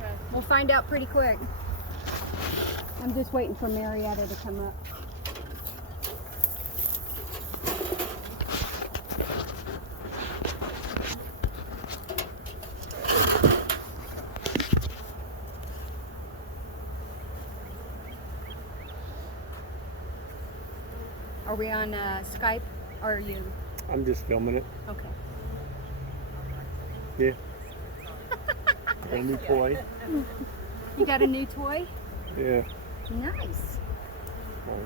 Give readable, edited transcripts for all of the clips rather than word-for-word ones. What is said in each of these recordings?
Okay. We'll find out pretty quick. I'm just waiting for Marietta to come up. Are we on Skype or are you? I'm just filming it. Okay. Yeah. Got a new toy. You got a new toy? Yeah. Nice. My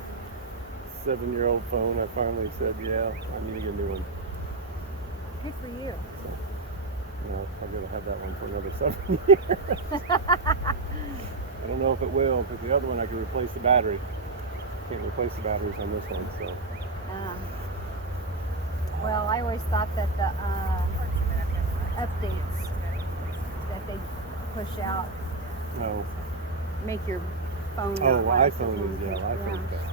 7-year-old phone. I finally said, yeah, I need to get a new one. Good for you. So, I'm gonna have that one for another 7 years. I don't know if it will, because the other one I can replace the battery. Can't replace the batteries on this one, so. Well, I always thought that the updates that they push out No. make your phone. Oh, not last as iPhone long is, as- yeah, iPhone is better.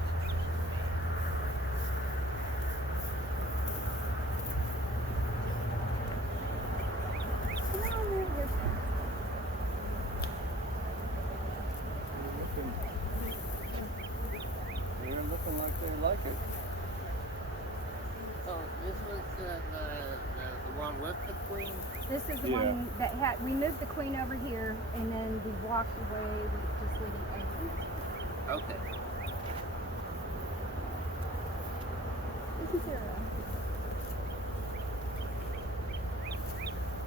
Come on, there, here's some. They're looking like they like it. Oh, this was the one with the queen? This is the Yeah. one that had. We moved the queen over here, and then we walked away. We just didn't open it. Okay. This is Sarah.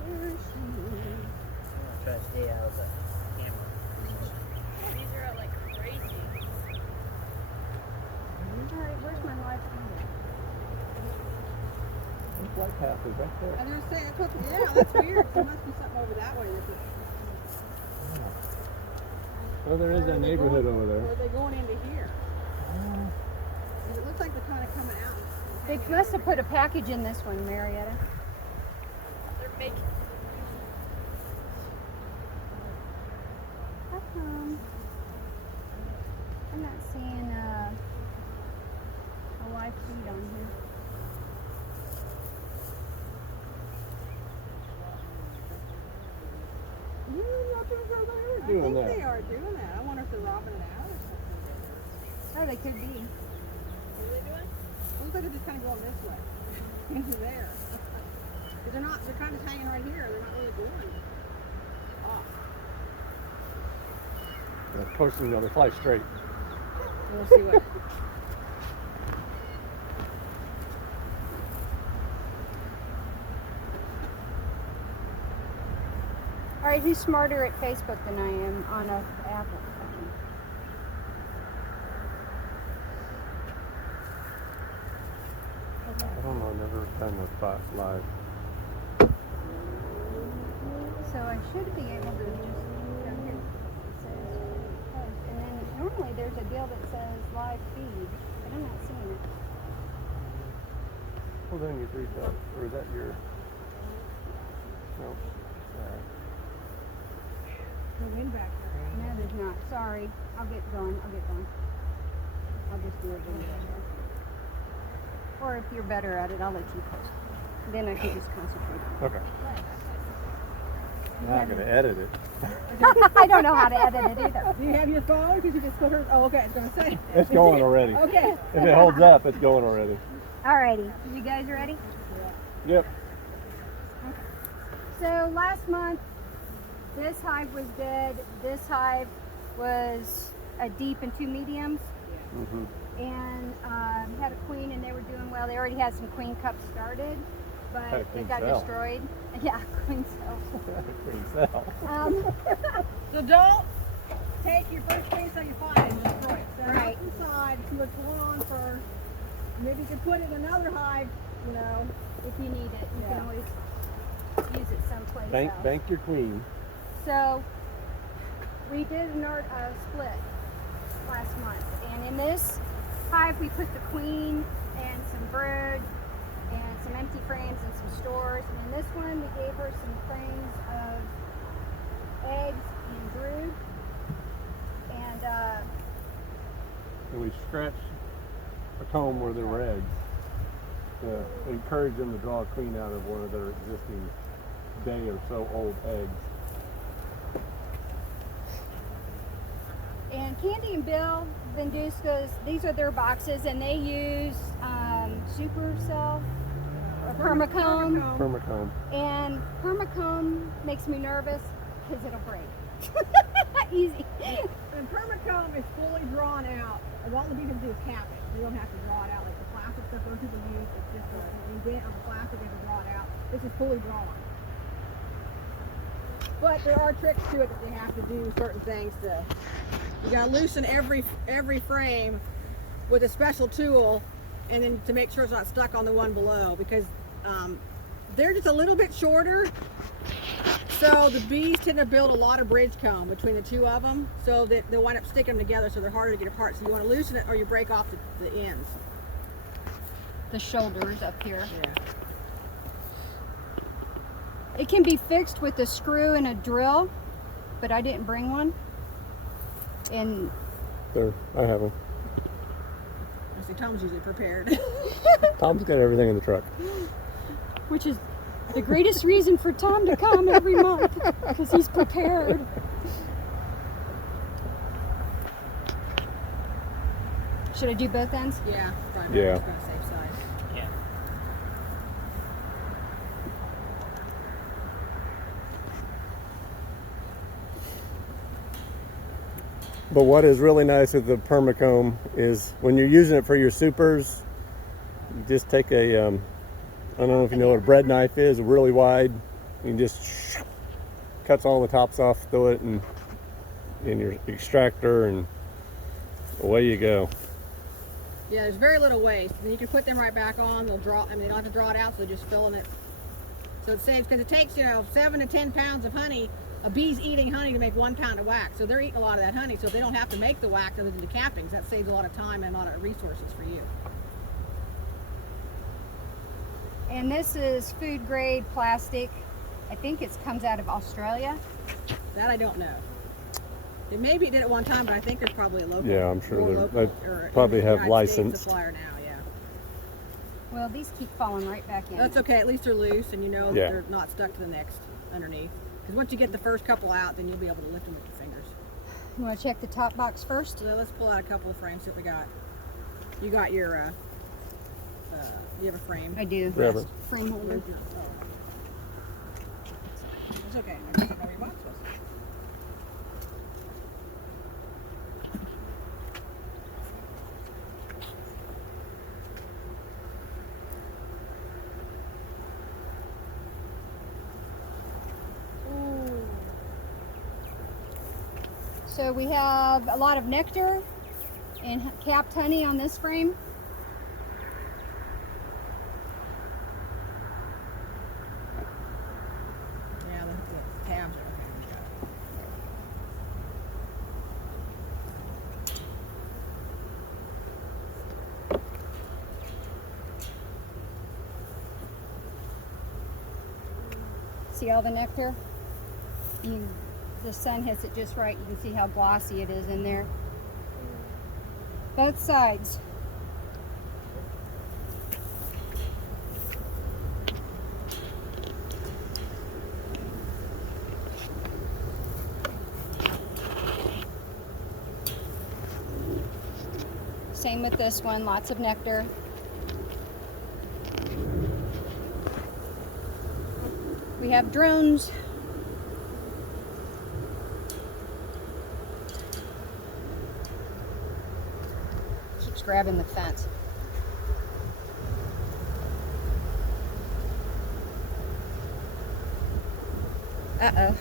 There she is. I'm gonna try to stay out of the camera. These are out like crazy. All right, where's my live feed? The flight path is right there. I was gonna say, yeah, that's weird. There must be something over that way. Well, there is a neighborhood over Or there. are they going into here? 'Cause it looks like they're kind of coming out. They must have put a package in this one, Marietta. They're making. How come? I'm not seeing a live feed on here. Yeah, not too sure they I are doing think that. they are doing that. I wonder if they're robbing it out or something. Oh, they could be. What are they doing? Looks like they're just kind of going this way. Into there. Because they're kind of hanging right here. They're not really doing it. Oh. They're pushing the other fly straight. We'll see what. All right, who's smarter at Facebook than I am on a Apple phone? I don't know, never done the spot live. So I should be able to just down here. It says post, and then normally there's a deal that says live feed, but I'm not seeing it. Well, then you read that, or is that your? No. The wind back there. No, there's not. Sorry. I'll get going. I'll just do it later. Or if you're better at it, I'll let you post. Then I can just concentrate on Okay. I'm not gonna edit it. it. I don't know how to edit it either. Do you have your phone? Because you just put her. Oh, okay. I was going to say. It's going already. Okay. If it holds up, it's going already. Alrighty. You guys ready? Yep. So last month, this hive was dead. This hive was a deep and 2 mediums. Mm-hmm. And had a queen, and they were doing well. They already had some queen cups started, but Had a they queen got cell. destroyed. Yeah, queen cells. Pretty sell. So don't take your first queen cell you find and destroy it. Set it Right. inside, see what's going on first. Maybe you can put it in another hive, you know. If you need it, you can Yeah. always use it someplace else. Bank your queen. So we did a split last month, and in this hive we put the queen and some brood and some empty frames and some stores. And in this one we gave her some frames of eggs and brood, and And we scratched a comb where there were eggs to encourage them to draw a queen out of one of their existing day or so old eggs. Candy and Bill Venduskas, these are their boxes, and they use Supercell or Permacomb. Permacomb. And Permacomb makes me nervous because it'll break. Easy. And permacomb is fully drawn out. And all the bees have to do is cap it. You don't have to draw it out like the plastic stuff most people use. It's just you get it on the plastic, they have to draw it out. This is fully drawn. But there are tricks to it that they have to do certain things to. You gotta loosen every frame with a special tool, and then to make sure it's not stuck on the one below, because they're just a little bit shorter. So the bees tend to build a lot of bridge comb between the two of them, so that they'll wind up sticking them together, so they're harder to get apart. So you want to loosen it, or you break off the ends. The shoulders up here. Yeah. It can be fixed with a screw and a drill, but I didn't bring one. And There, I have them. I see Tom's usually prepared. Tom's got everything in the truck. which is the greatest reason for Tom to come every month, because he's prepared. Should I do both ends? Yeah, probably. Yeah. Just on the safe side. Yeah. But what is really nice with the permacomb is when you're using it for your supers, you just take a, I don't know if you know what a bread knife is, really wide. You can just cuts all the tops off, throw it in your extractor, and away you go. Yeah, there's very little waste. And you can put them right back on. They'll draw. I mean, they don't have to draw it out, so they're just filling it. So it saves, because it takes 7 to 10 pounds of honey. A bee's eating honey to make 1 pound of wax, so they're eating a lot of that honey. So if they don't have to make the wax other than the cappings, that saves a lot of time and a lot of resources for you. And this is food grade plastic. I think it comes out of Australia. That I don't know. It maybe did it one time, but I think there's probably a local. Yeah, I'm sure more they local, or probably in the have United States licensed. supplier now. Yeah, Well, these keep falling right back in. that's okay. At least they're loose, and you know that Yeah. they're not stuck to the next underneath. Because once you get the first couple out, then you'll be able to lift them with your fingers. You want to check the top box first? So let's pull out a couple of frames. See what we got. You got your. You have a frame. I do. Grab it. Frame holder. No. It's okay. I just don't know where your box was. So we have a lot of nectar and capped honey on this frame. Yeah, the tabs are okay. See all the nectar? The sun hits it just right. You can see how glossy it is in there. Both sides. Same with this one, lots of nectar. We have drones. Keeps grabbing the fence. Uh-oh. Oh.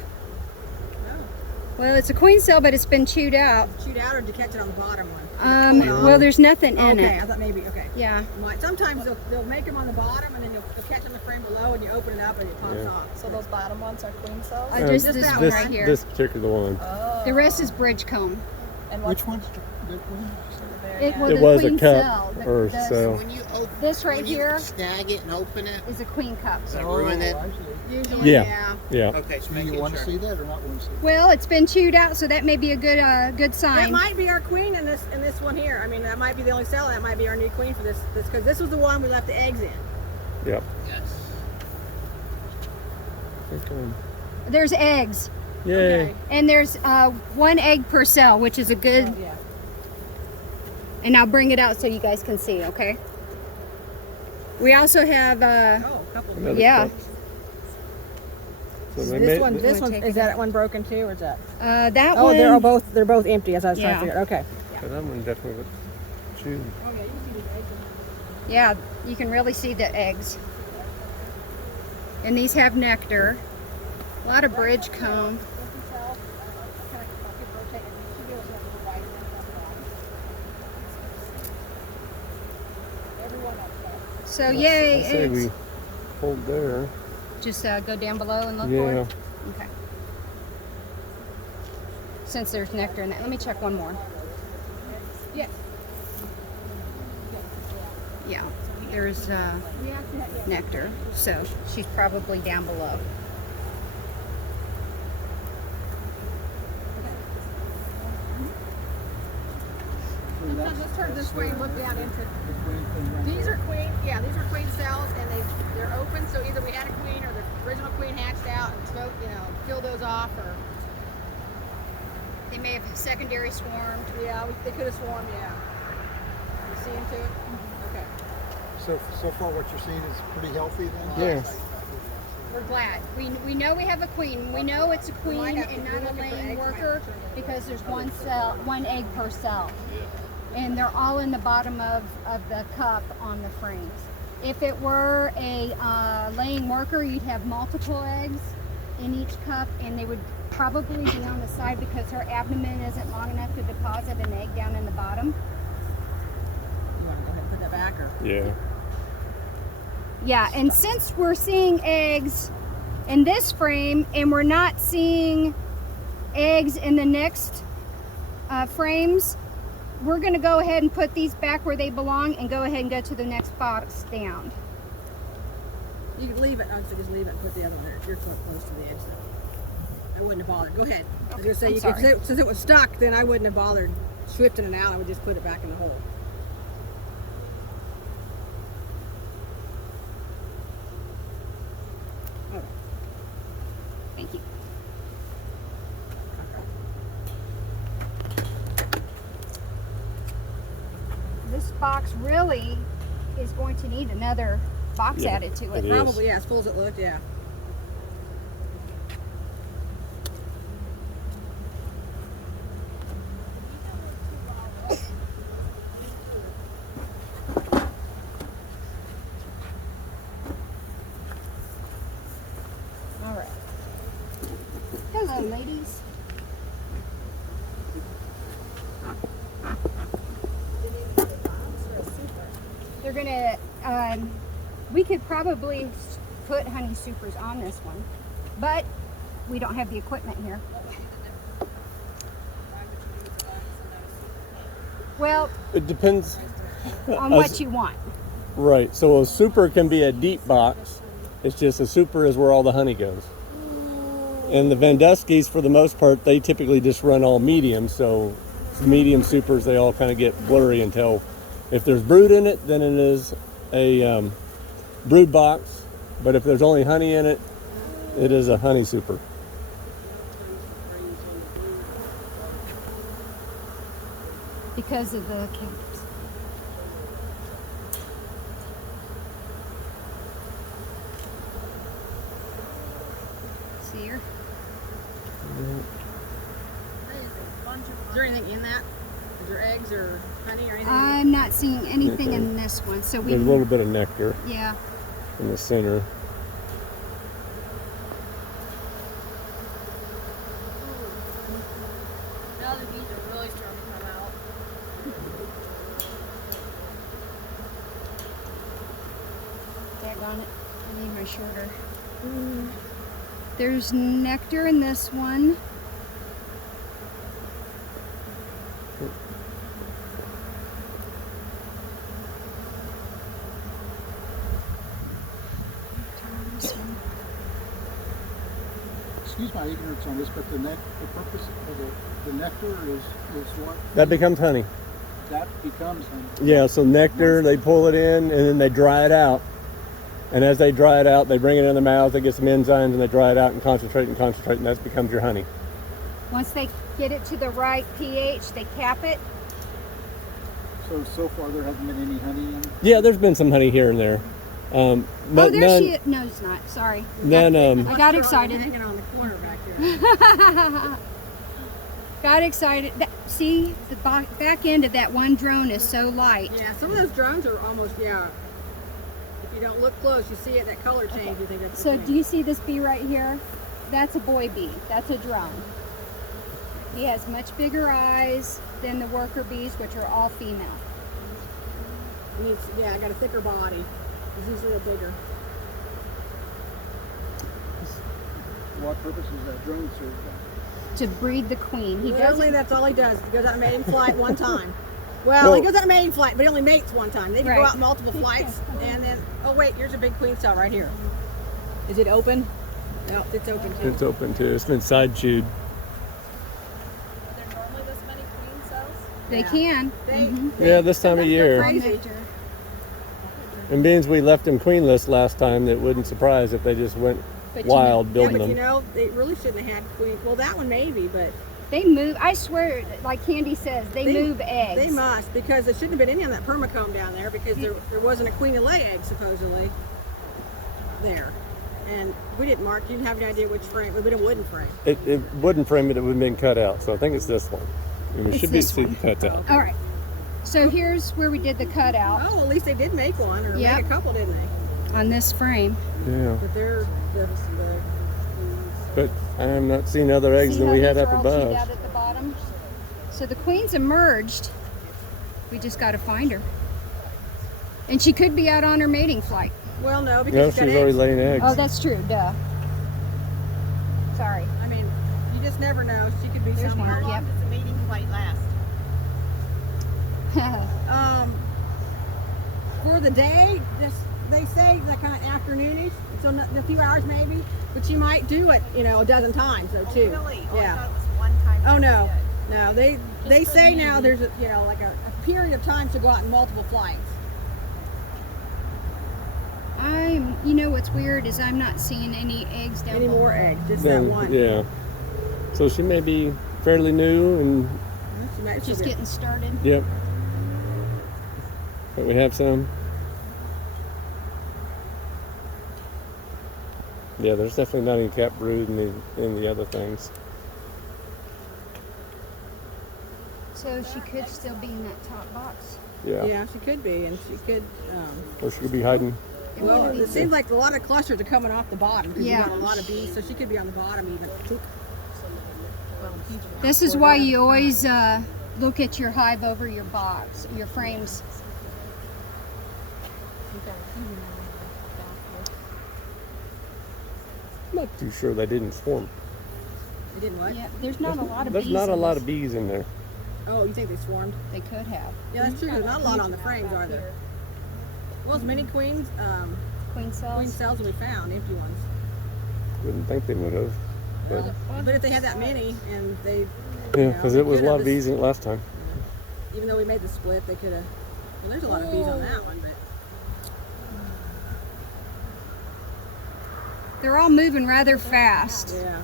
Well, it's a queen cell, but it's been chewed out. Shoot out, or did you catch it on the bottom one? Well, there's nothing in Okay, it. I thought maybe, okay. Yeah. Sometimes they'll make them on the bottom, and then you'll catch them in the frame below, and you open it up, and it pops Yeah. off. So those bottom ones are queen cells? Just Just this that one one. right here. This particular one. The rest is bridge comb. And what's Which one's the queen? It was, It a was a queen cup cell. or This so. When you open, This right when you here snag it and open it, is a queen cup. does that ruin it? Usually, Yeah. Yeah. Okay, so Do make you it want to sure. see that or not want to see Well, it's been chewed out, so that may be a good That sign. might be our queen in this one here. I mean, that might be the only cell. That might be our new queen for this because this was the one we left the eggs in. Yep. Yes. Okay. There's eggs. Yay. Okay. And there's 1 egg per cell, which is a good. Oh, yeah. And I'll bring it out so you guys can see. Okay. We also have. Oh, a couple. Another Yeah. cup. So they This made- one, this wanna one, take is it that one broken too, or is that? That Oh, one. they're both empty. As I was trying to Yeah. figure. Okay. So that one definitely was chewed. Oh yeah, you can see the eggs. Yeah, you can really see the eggs. And these have nectar. A lot of bridge comb. So yay, I say eggs. we hold there. Just go down below and look for Yeah. it. Okay. Since there's nectar in that, let me check one more. Yeah. Yeah, there's nectar, so she's probably down below. Let's turn this way and look down into. These are queen. Yeah, these are queen cells, and they're open. So either we had a queen, or the original queen hatched out and smoked, killed those off, or They may have secondary swarmed. yeah, they could have swarmed. Yeah. You see into it? Okay. So far what you're seeing is pretty healthy then? Yes. We're glad. We know we have a queen. We know it's a queen have to- and we're not a looking for laying eggs, worker right? because there's 1 egg per cell. And they're all in the bottom of the cup on the frames. If it were a laying worker, you'd have multiple eggs in each cup, and they would probably be on the side because her abdomen isn't long enough to deposit an egg down in the bottom. You want to go ahead and put that back, or? Yeah. Yeah, and since we're seeing eggs in this frame and we're not seeing eggs in the next frames, we're going to go ahead and put these back where they belong and go ahead and go to the next box down. You can leave it. I would say just leave it and put the other one there. You're close to the edge, so I wouldn't have bothered. Go ahead. I was gonna say, I'm sorry. since it was stuck, then I wouldn't have bothered swifting it out. I would just put it back in the hole. Okay. Thank you. This box really is going to need another box Yeah, added to it. it is. Probably, yeah, as full as it looked, yeah. All right. Hello, ladies. They're gonna, we could probably put honey supers on this one, but we don't have the equipment here. Well, It depends. on what you want. Right. So a super can be a deep box. It's just a super is where all the honey goes. And the Vanduskis, for the most part, they typically just run all medium. So medium supers, they all kind of get blurry until if there's brood in it, then it is a brood box. But if there's only honey in it, it is a honey super. Because of the caps. See here? Is there anything in that? Is there eggs or honey or anything? I'm not seeing anything in this one, so we. There's a little bit of nectar Yeah. in the center. Now the bees are really starting to come out. Daggone it. I need my shorter. There's nectar in this one. This one. Excuse my ignorance on this, but the purpose of the nectar is what? That becomes honey. That becomes honey. Yeah, so nectar, they pull it in and then they dry it out. And as they dry it out, they bring it in their mouths, they get some enzymes, and they dry it out and concentrate, and that becomes your honey. Once they get it to the right pH, they cap it. So far there hasn't been any honey in? Yeah, there's been some honey here and there. Oh, But there none, she is. No, it's not. Sorry. none, I got excited. Hanging on the corner back here. Got excited. See, the back end of that one drone is so light. Yeah, some of those drones are almost, yeah. If you don't look close, you see it, that color change, you think that's So the do queen. you see this bee right here? That's a boy bee. That's a drone. He has much bigger eyes than the worker bees, which are all female. Yeah, got a thicker body. He's usually a bigger. What purpose is that drone serve? To breed the queen. He Literally, doesn't. that's all he does. He goes out on mating flight one time. Well, he goes out on mating flight, but he only mates one time. They can go Right. out multiple flights, and then, oh wait, here's a big queen cell right here. Is it open? No, it's open too. it's open too. It's been side chewed. Are there normally this many queen cells? They Yeah. can. They, Yeah, this time of year. crazy. And being we left them queenless last time, it wouldn't surprise if they just went But wild Yeah, building but you them. know, they really shouldn't have had queen. Well, that one maybe, but They move. I swear, like Candy says, they move eggs. they must, because there shouldn't have been any on that permacomb down there, because there wasn't a queen to lay eggs supposedly there. And we didn't mark. You didn't have any idea which frame. It would have been a wooden frame. It wouldn't frame it, it would have been cut out. So I think it's this one. And it It's should be this see one. the cuts out. All right. So here's where we did the cutout Oh, at least they did make one, or Yep. make a couple, didn't they? on this frame. Yeah. But they're the But I have not seen other eggs See than how we had these up are all chewed above. out at the bottom? So the queen's emerged. We just got to find her. And she could be out on her mating flight. well, no, because No, she's got she's already eggs. laying eggs. Oh, that's true. Duh. Sorry. I mean, you just never know. She could be There's somewhere. one. Yep. Does the mating flight last? For the day, just they say like kind of afternoonish, so a few hours maybe. But you might do it, you know, a dozen times though too. Really? Oh, I Yeah. thought it was one time. Oh that no, was it. no. They for say the now mating. there's a, you know, like a period of time to go out in multiple flights. You know what's weird is I'm not seeing any eggs down Any more below. eggs? Just Then, that one. yeah. So she may be fairly new and She might- Just getting started. yep. But we have some. Yeah, there's definitely not any cap brood in the other things. So she could still be in that top box. Yeah. Yeah, she could be, and she could. Or she could be hiding. Well, it seems like a lot of clusters are coming off the bottom because Yeah. you got a lot of bees, so she could be on the bottom even. This is why you always look at your hive over your box, your frames. I'm not too sure they didn't swarm. They didn't what? Yeah, there's not a lot of There's bees. not a in lot this. of bees in there. Oh, you think they swarmed? They could have. Yeah, that's true. There's not a lot on the frames, are there? Well, as many queens, Queen cells. queen cells as we found, empty ones. Wouldn't think they would have. But But if they had that many, and they, yeah, because it was a lot of bees in it last time. even though we made the split, they could have. Well, there's a lot of bees on that one, but They're all moving rather fast. yeah.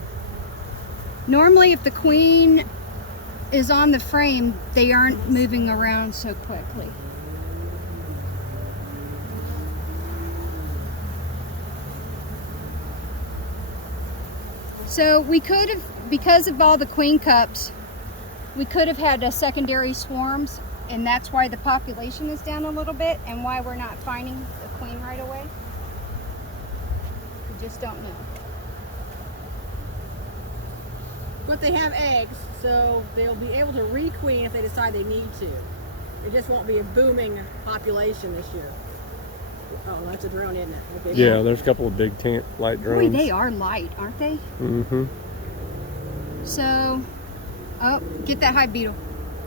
Normally, if the queen is on the frame, they aren't moving around so quickly. So we could have, because of all the queen cups, we could have had secondary swarms, and that's why the population is down a little bit and why we're not finding the queen right away. We just don't know. But they have eggs, so they'll be able to requeen if they decide they need to. It just won't be a booming population this year. Oh, that's a drone, isn't it? The big Yeah, one. there's a couple of big light Boy, drones. they are light, aren't they? Mm-hmm. So, oh, get that hive beetle.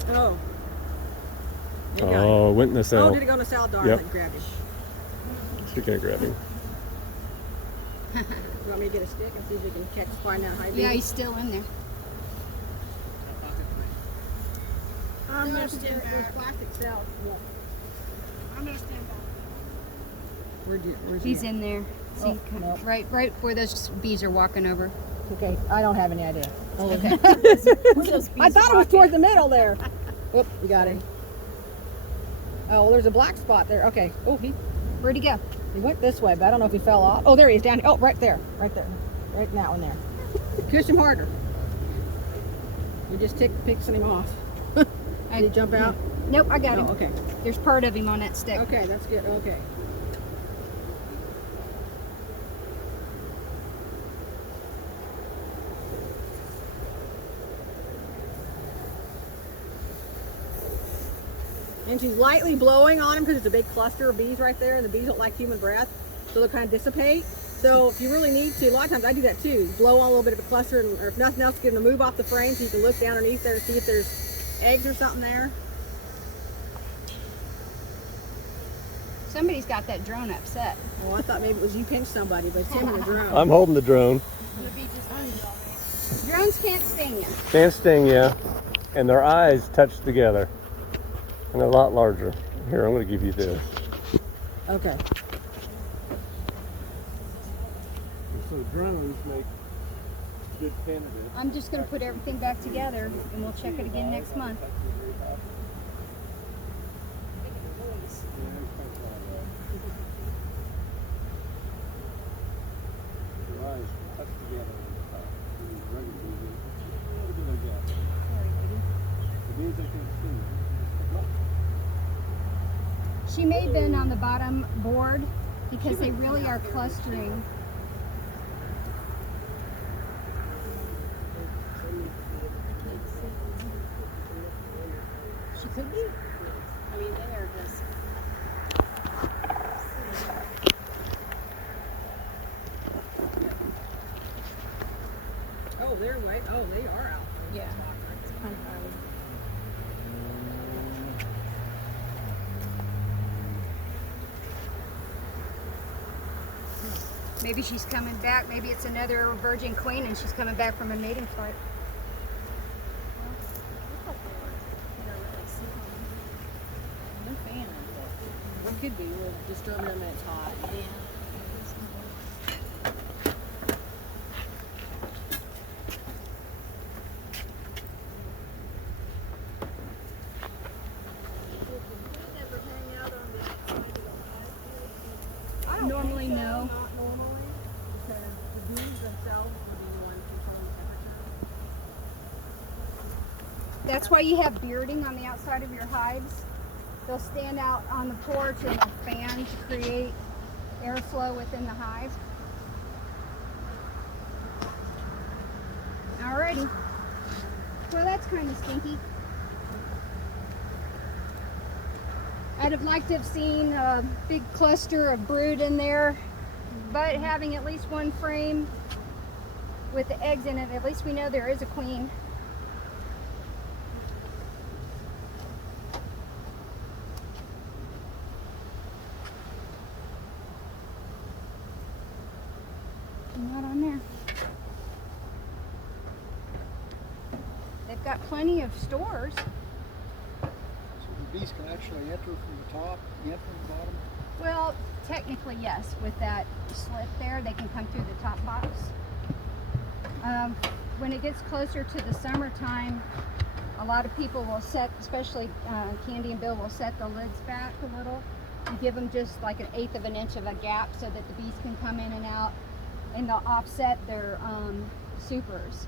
Oh. They got it. Oh, went in the Oh, cell. did it go in the cell? Darn, Yep. I grabbed it. She can't grab him. You want me to get a stick and see if we can find that high Yeah, beam? he's still in there. Those plastic cells. I'm gonna stand back. Where's He's he? in there. See, Oh, nope. right where those bees are walking over. Okay, I don't have any idea. Okay. I thought it was toward the middle there. Whoop, we got him. Oh, there's a black spot there. Okay. Oh, Where'd he go? he went this way, but I don't know if he fell off. Oh, there he is down here. Oh, right there. Right there. Right in that one there. Push him harder. We just picking him off. Did he jump out? Nope, I got Oh, him. okay. There's part of him on that stick. Okay, that's good. Okay. And she's lightly blowing on him because it's a big cluster of bees right there, and the bees don't like human breath, so they'll kind of dissipate. So if you really need to, a lot of times I do that too. Blow on a little bit of a cluster, or if nothing else, get them to move off the frame so you can look down underneath there to see if there's eggs or something there. Somebody's got that drone upset. Well, I thought maybe it was you pinched somebody, but it's him in the drone. I'm holding the drone. Drones can't sting you. Can't sting you, and their eyes touch together, and a lot larger. Here, I'm going to give you this. Okay. So drones make good candidates. I'm just going to put everything back together, and we'll check it again next month. Their eyes touch together on the top. These regular bees, the bees that can sting you. She may have been on the bottom board because they really are clustering. She could be. I mean, they are just. Oh, they're way. Oh, they are out. Yeah. It's kind of early. Maybe she's coming back. Maybe it's another virgin queen and she's coming back from a mating flight. No fan. It could be. We'll disturb them when it's hot. Yeah. Normally, no. Not normally, because the bees themselves would be the ones controlling temperature. That's why you have bearding on the outside of your hives. They'll stand out on the porch and a fan to create airflow within the hive. Alrighty. Well, that's kind of stinky. I'd have liked to have seen a big cluster of brood in there, but having at least one frame with the eggs in it, at least we know there is a queen. Not on there. They've got plenty of stores. So the bees can actually enter from the top and from the bottom. Well, technically yes, with that slit there, they can come through the top box. When it gets closer to the summertime, a lot of people will set, especially Candy and Bill will set the lids back a little and give them just like 1/8 of an inch of a gap so that the bees can come in and out, and they'll offset their supers.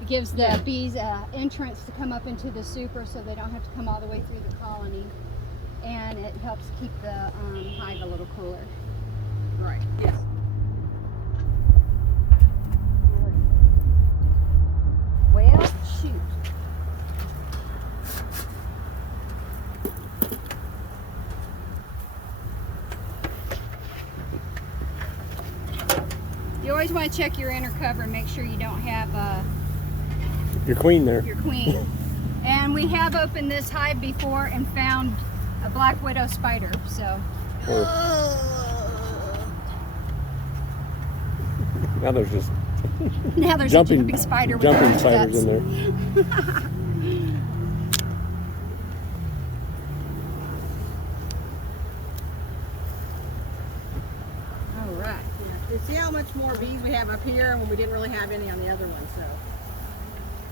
It gives the bees entrance to come up into the super so they don't have to come all the way through the colony, and it helps keep the hive a little cooler. Right. Yes. Well, shoot. You always want to check your inner cover and make sure you don't have Your queen there. your queen. And we have opened this hive before and found a black widow spider, so. Or- now there's just Now there's a jumping spider with jumping orange spiders guts. in there. much more bees we have up here when we didn't really have any on the other one. So,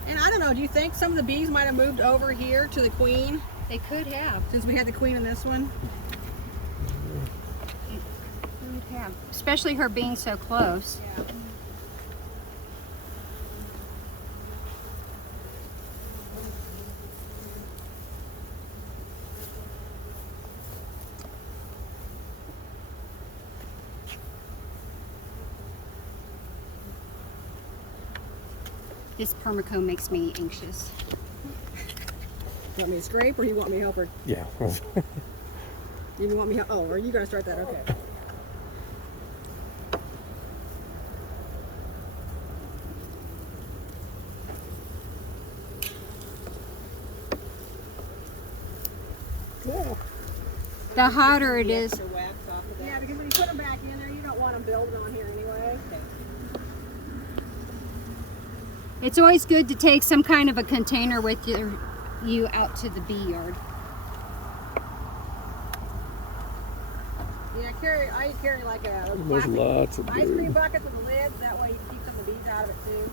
and I don't know. Do you think some of the bees might have moved over here to the queen They could have. since we had the queen in this one? They would have. Especially her being so close. Yeah. This permacomb makes me anxious. Want me to scrape or you want me to help her? Yeah. You want me? Oh, are you gonna start that? Okay. Cool. The hotter it is, Yeah, because when you put them back in there, you don't want them building on here anyway. it's always good to take some kind of a container with you out to the bee yard. Yeah, I carry like a There's plastic lots of ice cream brood. bucket with a lid. That way you can keep some of the bees out of it too.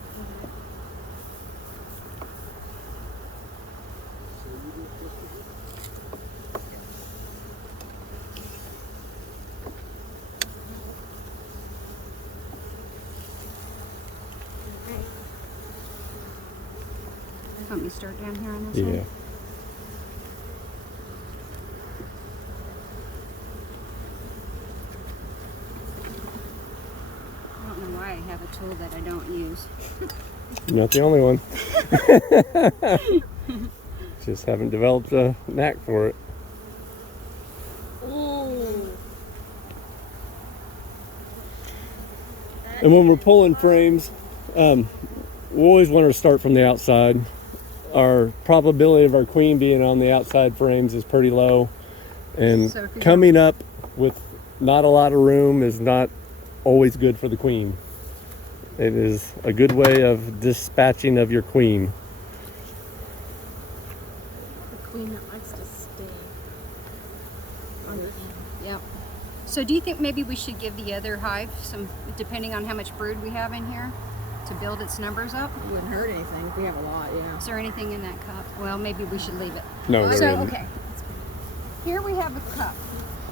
Want me to start down here on this Yeah. one? I don't know why I have a tool that I don't use. You're not the only one. Just haven't developed a knack for it. Ooh. And when we're pulling frames, we always want to start from the outside. Our probability of our queen being on the outside frames is pretty low. And So if you coming up with not a lot of room is not always good for the queen. It is a good way of dispatching of your queen. The queen that likes to stay. Yep. So do you think maybe we should give the other hive some, depending on how much brood we have in here, to build its numbers up? It wouldn't hurt anything if we have a lot, yeah. Is there anything in that cup? Well, maybe we should leave it. No, there So, isn't. okay. Here we have a cup.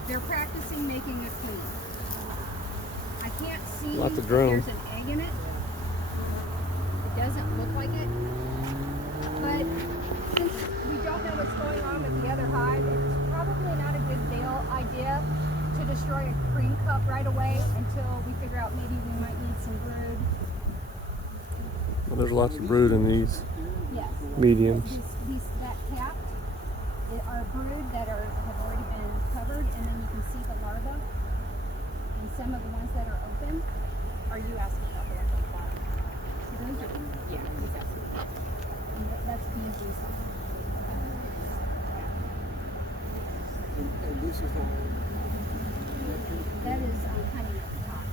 They're practicing making a queen. I can't see Lots of if drone. there's an egg in it. It doesn't look like it. But since we don't know what's going on with the other hive, it's probably not a good idea to destroy a queen cup right away until we figure out maybe we might need some brood. Well, there's lots of brood in these Yes. mediums. These that capped are brood that have already been covered, and then you can see the larva. And some of the ones that are open, are you asking about the ones at the bottom? So those are, yeah, he's asking. And that's bees stuff. And this is the That is honey at the top,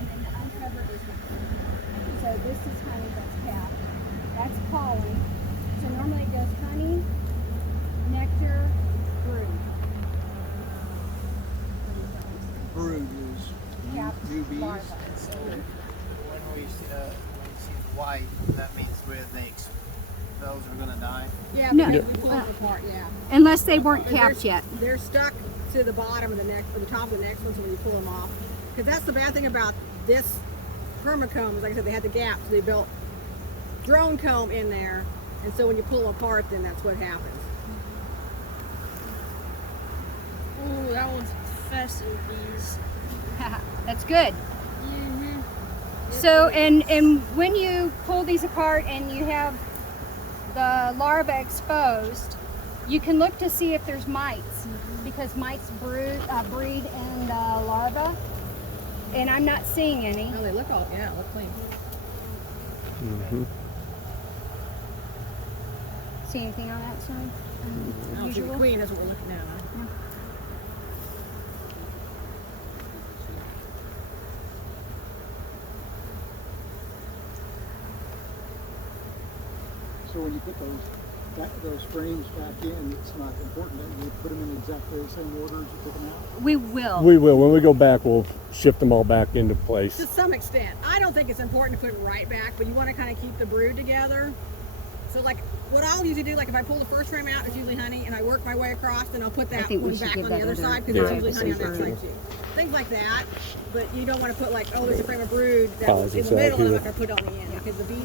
and then the uncovered is nectar. So this is honey that's capped. That's pollen. So normally it goes honey, nectar, brood. brood is Capped new bees. larva. When we see white, that means those are gonna die. Yeah, No. because we pull them apart, yeah. Unless they weren't Because capped they're- yet. They're stuck to the bottom of the next, or the top of the next one, so when you pull them off. Because that's the bad thing about this permacomb, is like I said, they had the gap, so they built drone comb in there, and so when you pull them apart, then that's what happens. Ooh, that one's infested with bees. That's good. So, and when you pull these apart and you have the larva exposed, you can look to see if there's mites, because mites breed in the larva, and I'm not seeing any. Oh, they look all, yeah, look clean. Mm-hmm. See anything on that side? I don't see the Usual? queen, that's what we're looking at. Huh? So when you put those those frames back in, it's not important that you put them in exactly the same order as you put them out? We will. We will. When we go back, we'll shift them all back into place. To some extent. I don't think it's important to put it right back, but you want to kind of keep the brood together. So like what I'll usually do, like if I pull the first frame out, it's usually honey, and I work my way across, then I'll put that think we one should back give on the that other other side because Yeah. there's usually honey on that Yeah. side too. Things like that, but you don't want to put like, oh, there's a frame of brood that's Pause in it the so I middle, and I'm hear not going to put it on the end because the bees